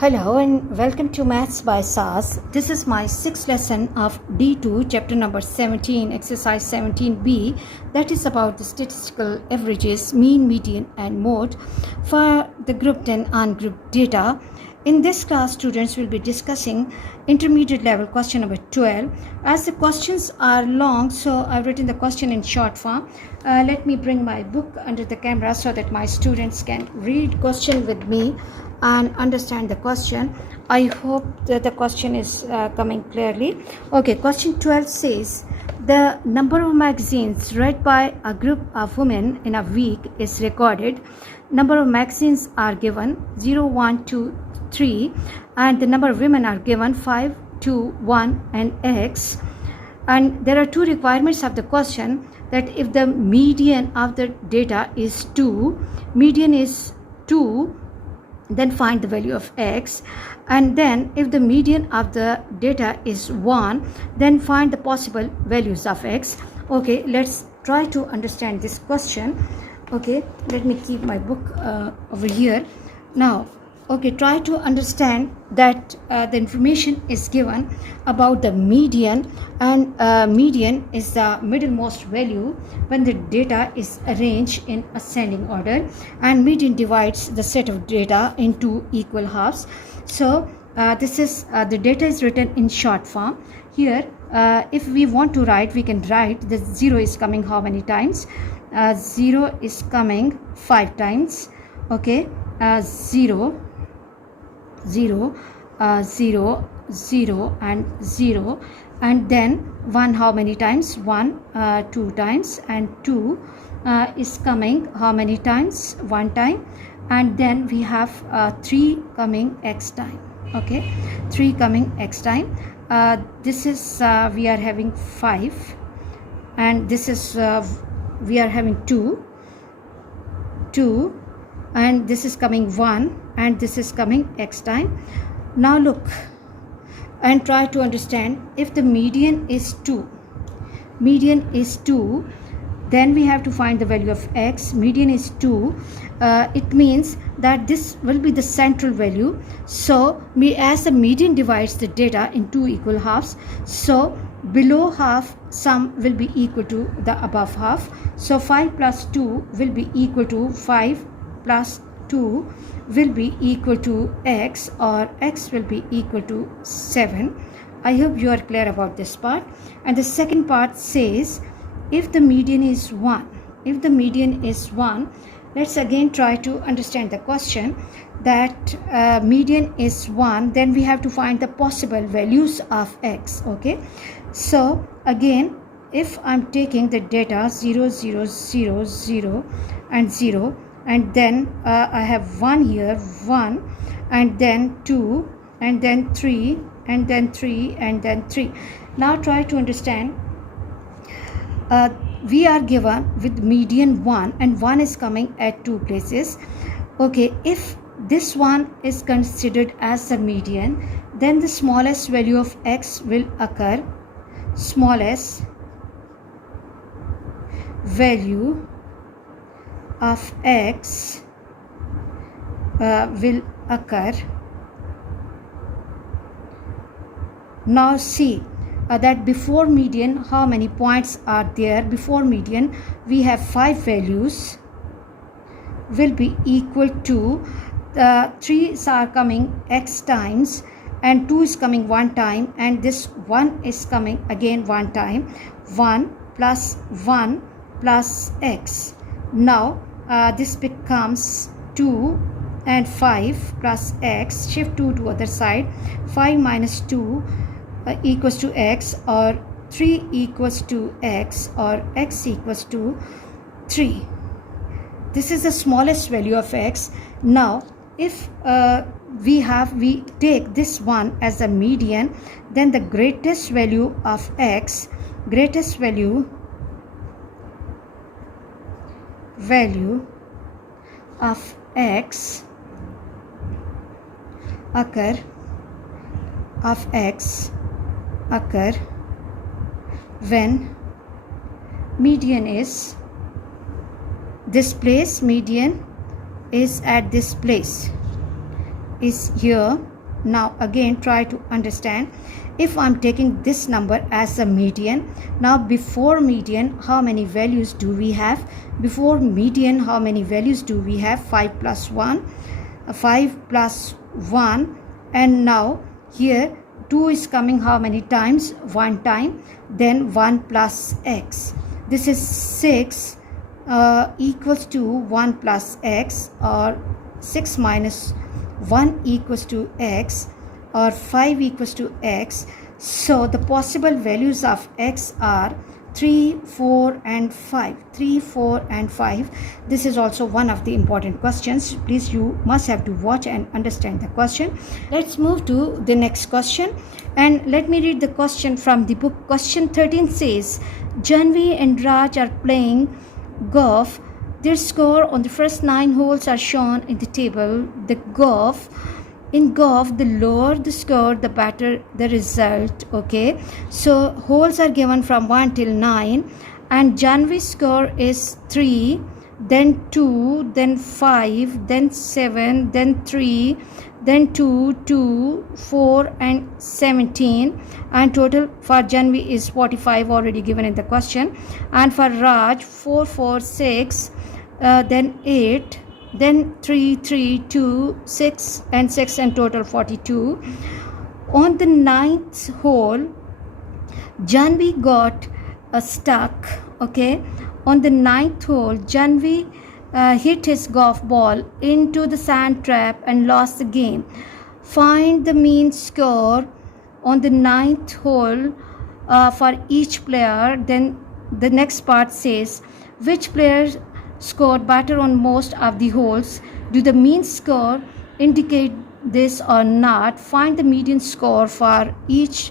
Hello and welcome to Maths by SAS. This is my sixth lesson of D2, chapter number 17, exercise 17b, that is about the statistical averages, mean, median and mode for the grouped and ungrouped data. In this class, students will be discussing intermediate level question number 12. As the questions are long, so I've written the question in short form. Let me bring my book under the camera so that my students can read question with me and understand the question. I hope that the question is coming clearly. Okay, question 12 says the number of magazines read by a group of women in a week is recorded. Number of magazines are given 0, 1, 2, 3, and the number of women are given 5, 2, 1 and X. And there are two requirements of the question, that if the median of the data is 2, median is 2, then find the value of X. And then if the median of the data is 1, then find the possible values of X. Okay, let's try to understand this question. Okay, let me keep my book over here. Now, okay, try to understand that the information is given about the median, and median is the middlemost value when the data is arranged in ascending order, and median divides the set of data into equal halves. So this is the data is written in short form. Here if we want to write, we can write the 0 is coming how many times? 0 is coming 5 times. Okay, 0, 0, 0, 0 and 0, and then 1 how many times? 1 2 times, and 2 is coming how many times? 1 time, and then we have 3 coming X time. Okay, 3 coming X time. This is we are having 5, and this is we are having 2, and this is coming 1, and this is coming X time. Now look and try to understand, if the median is 2, then we have to find the value of X. Median is 2. It means that this will be the central value. So as the median divides the data in 2 equal halves, so below half sum will be equal to the above half. So 5 plus 2 will be equal to 5 plus 2 will be equal to X, or X will be equal to 7. I hope you are clear about this part. And the second part says, if the median is 1, let's again try to understand the question, that median is 1, then we have to find the possible values of X. Okay, so again, if I'm taking the data 0, 0, 0, 0 and 0, and then I have 1 here, 1, and then 2, and then 3, and then 3, and then 3. Now try to understand, we are given with median 1, and 1 is coming at 2 places. Okay, if this one is considered as the median, then the smallest value of X will occur. Smallest value of X will occur. Now see that before median, how many points are there? Before median we have 5 values, will be equal to 3 are coming X times, and 2 is coming 1 time, and this 1 is coming again 1 time. 1 plus 1 plus X. Now this becomes 2 and 5 plus X. Shift 2 to other side. 5 minus 2 equals to X, or 3 equals to X, or X equals to 3. This is the smallest value of X. Now if we take this one as a median, then the greatest value of X, greatest value of X occur when median is this place, median is at this place, is here, Now again try to understand. If I'm taking this number as a median, now before median how many values do we have? Before median how many values do we have? 5 plus 1, 5 plus 1, and now here 2 is coming how many times? 1 time. Then 1 plus x. This is 6 equals to 1 plus x, or 6 minus 1 equals to x, or 5 equals to x. So the possible values of x are 3, 4 and 5. 3, 4 and 5. This is also one of the important questions. Please, you must have to watch and understand the question. Let's move to the next question, and let me read the question from the book. Question 13 says, Janvi and Raj are playing golf. Their score on the first 9 holes are shown in the table. In golf, the lower the score, the better the result. Okay, so holes are given from 1 till 9, and Janvi's score is 3, then 2, then 5, then 7, then 3, then 2, 2, 4 and 17, and total for Janvi is 45, already given in the question, and for Raj 4, 4, 6, then 8, then 3, 3, 2, 6 and 6, and total 42. On the 9th hole, Janvi got stuck. Okay, on the 9th hole, Janvi hit his golf ball into the sand trap and lost the game. Find the mean score on the 9th hole for each player. Then the next part says, which player scored better on most of the holes? Do the mean score indicate this or not? Find the median score for each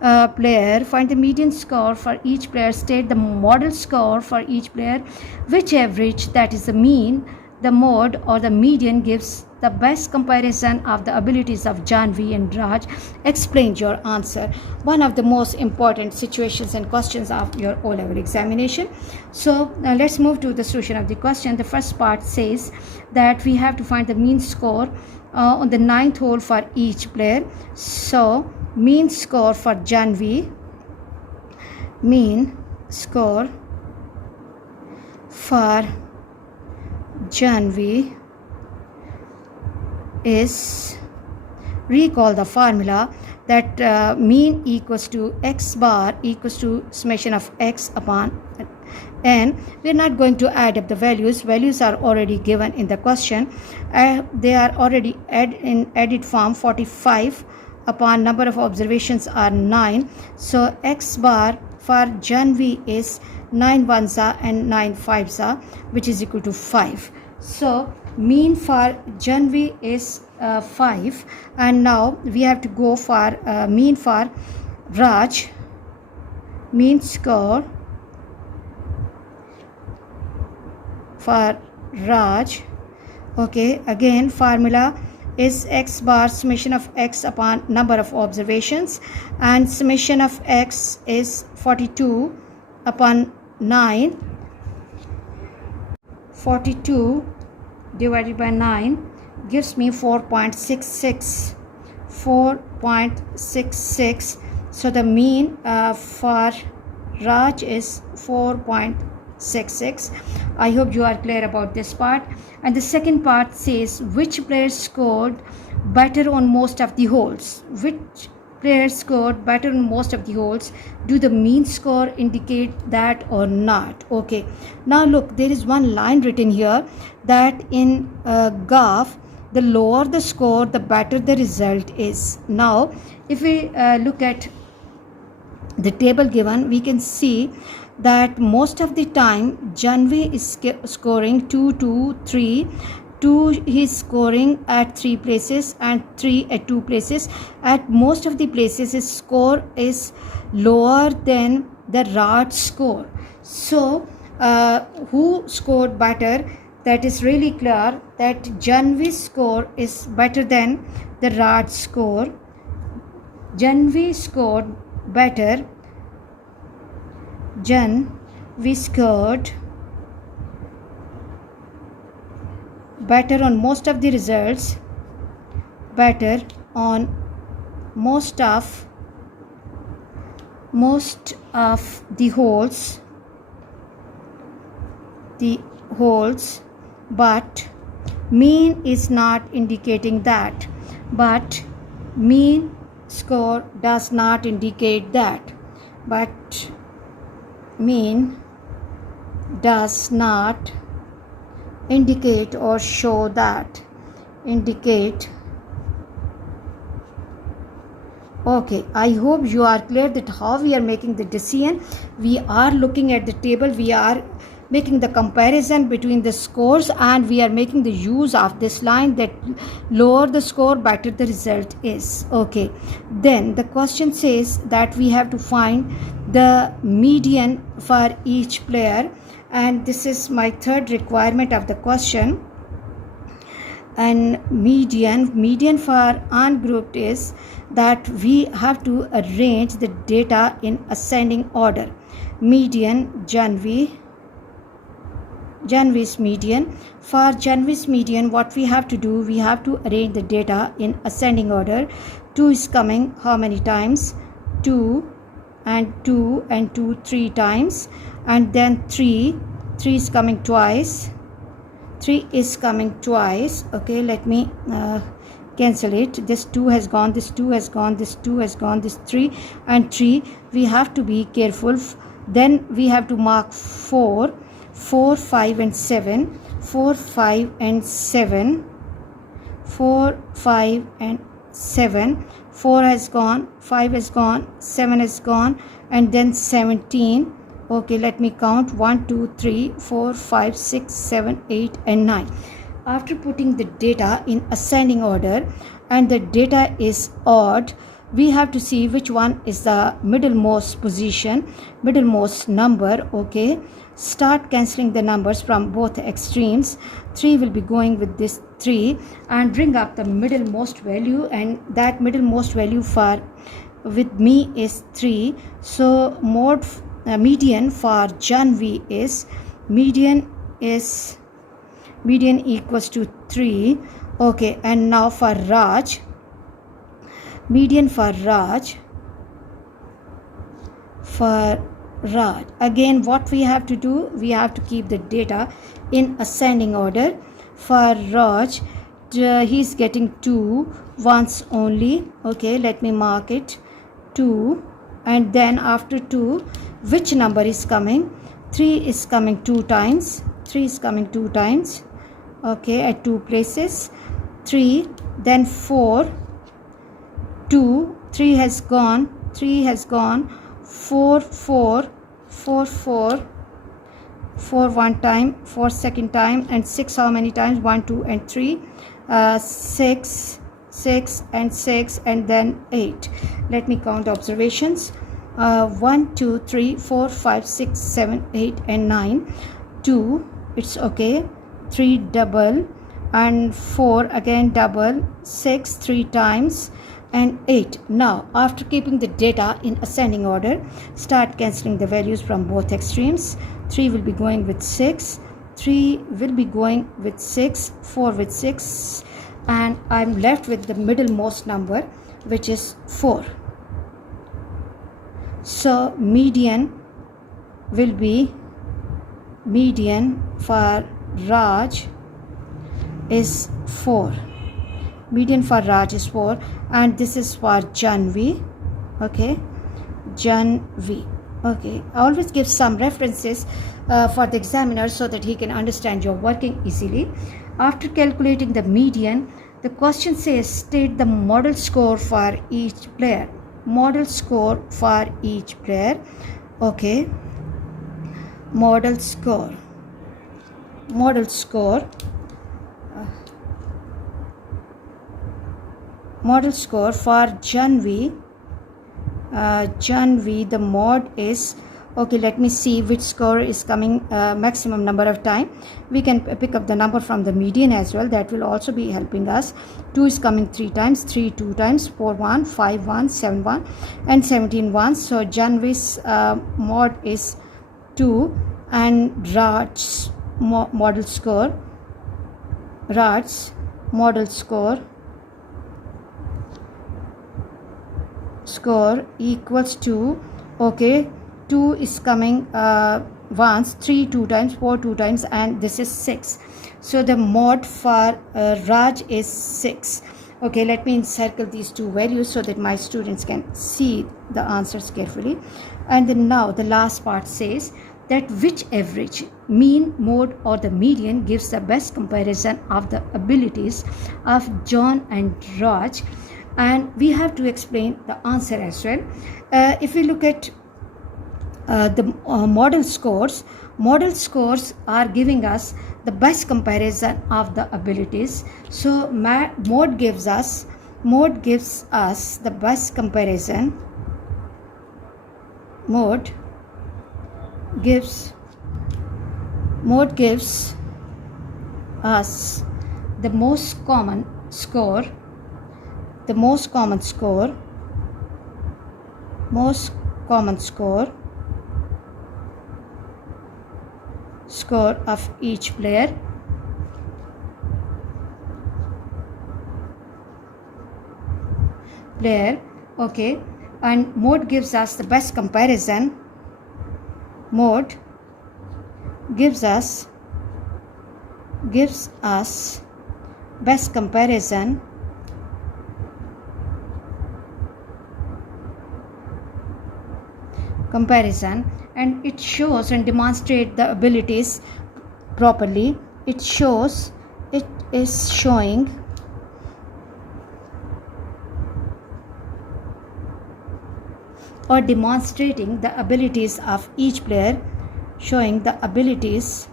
player. Find the median score for each player. State the model score for each player. Which average, that is the mean, the mode or the median, gives the best comparison of the abilities of Janvi and Raj? Explain your answer. One of the most important situations and questions of your O-level examination. So let's move to the solution of the question. The first part says that we have to find the mean score on the 9th hole for each player. So mean score for Janvi, mean score for Janvi is, recall the formula, that mean equals to x bar equals to summation of x upon n. We are not going to add up the values. Values are already given in the question. They are already in added form. 45 upon number of observations are 9. So x bar for Janvi is 9 ones are and 9 fives are, which is equal to 5. So mean for Janvi is 5, and now we have to go for mean for Raj. Mean score for Raj. Okay, again formula is x bar summation of x upon number of observations, and summation of x is 42 upon 9. 42 divided by 9 gives me 4.66. 4.66. So the mean for Raj is 4.66. I hope you are clear about this part. And the second part says, which player scored better on most of the holes? Which player scored better on most of the holes? Do the mean score indicate that or not? Okay, now look, there is one line written here that in golf, the lower the score, the better the result is. Now if we look at the table given, we can see that most of the time Janvi is scoring 2, 2, 3. 2 he is scoring at 3 places and 3 at 2 places. At most of the places his score is lower than the Raj score. So who scored better? That is really clear that Janvi's score is better than the Raj score. Janvi scored better. Janvi scored better on most of the results. Better on most of the holes, but mean is not indicating that. But mean score does not indicate that. But mean does not indicate or show that. Okay, I hope you are clear that how we are making the decision. We are looking at the table, we are making the comparison between the scores, and we are making the use of this line that lower the score, better the result is. Okay, then the question says that we have to find the median for each player, and this is my third requirement of the question. And median for ungrouped is that we have to arrange the data in ascending order. Median, Janvi's median. For Janvi's median, what we have to do, we have to arrange the data in ascending order. 2 is coming how many times? 2 and 2 and 2 3 times, and then 3 is coming twice. 3 is coming twice. Okay, let me cancel it. This 2 has gone, this 2 has gone, this 2 has gone, this 3 and 3. We have to be careful. Then we have to mark 4, 5 and 7, 4, 5 and 7, 4, 5 and 7. 4 has gone, 5 has gone, 7 has gone, and then 17. Okay, let me count 1 2 3 4 5 6 7 8 and 9. After putting the data in ascending order and the data is odd, we have to see which one is the middlemost number. Okay, start cancelling the numbers from both extremes. 3 will be going with this 3 and bring up the middlemost value, and that middlemost value for with me is 3. So median for Janvi is median equals to 3. Okay, and now for Raj, median for Raj, again what we have to do, we have to keep the data in ascending order. For Raj, he's getting 2 once only. Okay, let me mark it 2, and then after 2, which number is coming? 3 is coming 2 times. 3 is coming 2 times. Okay, at 2 places. 3, then 4, 2, 3 has gone, 4, 4 one time, 4 second time, and 6 how many times? 1 2 and 3, 6 and 6, and then 8. Let me count observations. 1 2 3 4 5 6 7 8 and 9. 2, it's okay. 3 double, and 4 again double. 6 3 times, and 8. Now after keeping the data in ascending order, start cancelling the values from both extremes. 3 will be going with 6, 3 will be going with 6, 4 with 6, and I'm left with the middlemost number, which is 4. So median will be, median for Raj is 4. Median for Raj is 4, and this is for Janvi. Okay, Janvi. Okay, I always give some references for the examiner so that he can understand your working easily. After calculating the median, the question says state the model score for each player. Model score for each player. Okay, model score for Janvi. The mod is, okay, let me see which score is coming maximum number of time. We can pick up the number from the median as well, that will also be helping us. 2 is coming 3 times, 3 2 times, 4 1, 5 1, 7 1 and 17 1. So Janvi's mod is 2, and Raj's model score score equals to, okay, 2 is coming once, 3 2 times, 4 2 times, and this is 6. So the mod for Raj is 6. Okay, let me encircle these two values so that my students can see the answers carefully. And then now the last part says that which average, mean, mode, or the median gives the best comparison of the abilities of John and Raj. And we have to explain the answer as well. If we look at the model scores are giving us the best comparison of the abilities. So mode gives us the best comparison. Mode gives us the most common score of each player. Okay, and mode gives us the best comparison. Mode gives us best comparison and it shows and demonstrates the abilities properly. It is showing or demonstrating the abilities of each player, showing the abilities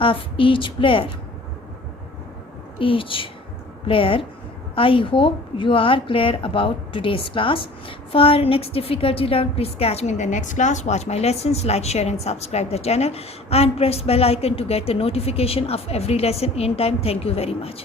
of each player. I hope you are clear about today's class. For next difficulty level, please catch me in the next class. Watch my lessons, like, share and subscribe the channel, and press bell icon to get the notification of every lesson in time. Thank you very much.